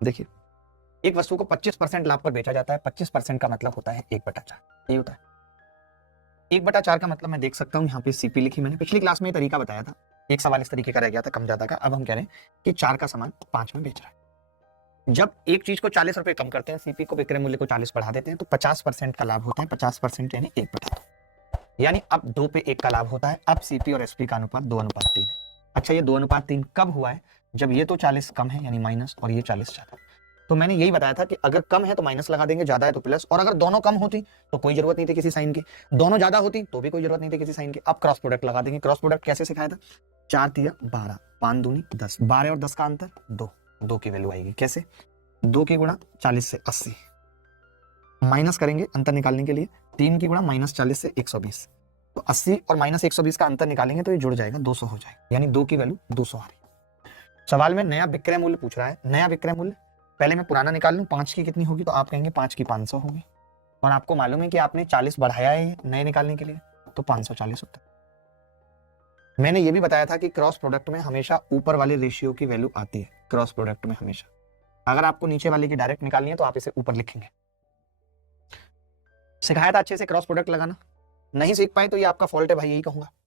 देखिए, एक वस्तु को 25% लाभ पर बेचा जाता है, 25% का मतलब होता है 1/4, ये होता है। 1/4 का मतलब मैं देख सकता हूँ यहाँ पे सीपी लिखी मैंने, पिछली क्लास में ये तरीका बताया था, एक सवाल इस तरीके का रह गया था कम ज्यादा का। अब हम कह रहे हैं कि 4 का सामान 5 में बेच रहा है। जब एक चीज को 40 रुपए कम करते हैं, सीपी को विक्रय मूल्य को 40 बढ़ा देते हैं, तो 50% का लाभ होता है। 50% यानी 1/2, यानी अब 2 पे 1 का लाभ होता है। अब सीपी और एसपी का अनुपात 2:3 है। अच्छा, ये 2:3 कब हुआ है? जब ये तो 40 कम है यानी माइनस, और ये 40 ज्यादा। तो मैंने यही बताया था कि अगर कम है तो माइनस लगा देंगे, ज्यादा है तो प्लस, और अगर दोनों कम होती तो कोई जरूरत नहीं थी किसी साइन की, दोनों ज्यादा होती तो भी कोई जरूरत नहीं थी किसी साइन की। अब क्रॉस प्रोडक्ट लगा देंगे। क्रॉस प्रोडक्ट कैसे सिखाया था? 4 तिया 12, 5 दूनी 10, 12 और 10 का अंतर 2, 2 की वैल्यू आएगी कैसे? 2 की गुणा 40 से 80, माइनस करेंगे अंतर निकालने के लिए, 3 की गुणा -40 से 120, तो 80 और -120 का अंतर निकालेंगे तो ये जुड़ जाएगा, 200 हो जाएगा, यानी 2 की वैल्यू 200 आ रही है। सवाल में नया विक्रय मूल्य पूछ रहा है। नया विक्रय मूल्य पहले मैं पुराना निकाल लूं, 5 की कितनी होगी? तो आप कहेंगे 5 की 500 होगी, और आपको मालूम है कि आपने 40 बढ़ाया है नए निकालने के लिए, तो 540 होता है। मैंने ये भी बताया था कि क्रॉस प्रोडक्ट में हमेशा ऊपर वाले रेशियो की वैल्यू आती है। क्रॉस प्रोडक्ट में हमेशा, अगर आपको नीचे वाले की डायरेक्ट निकालनी है तो आप इसे ऊपर लिखेंगे। सिखाया था अच्छे से क्रॉस प्रोडक्ट लगाना, नहीं सीख पाए तो ये आपका फॉल्ट है भाई, यही कहूंगा।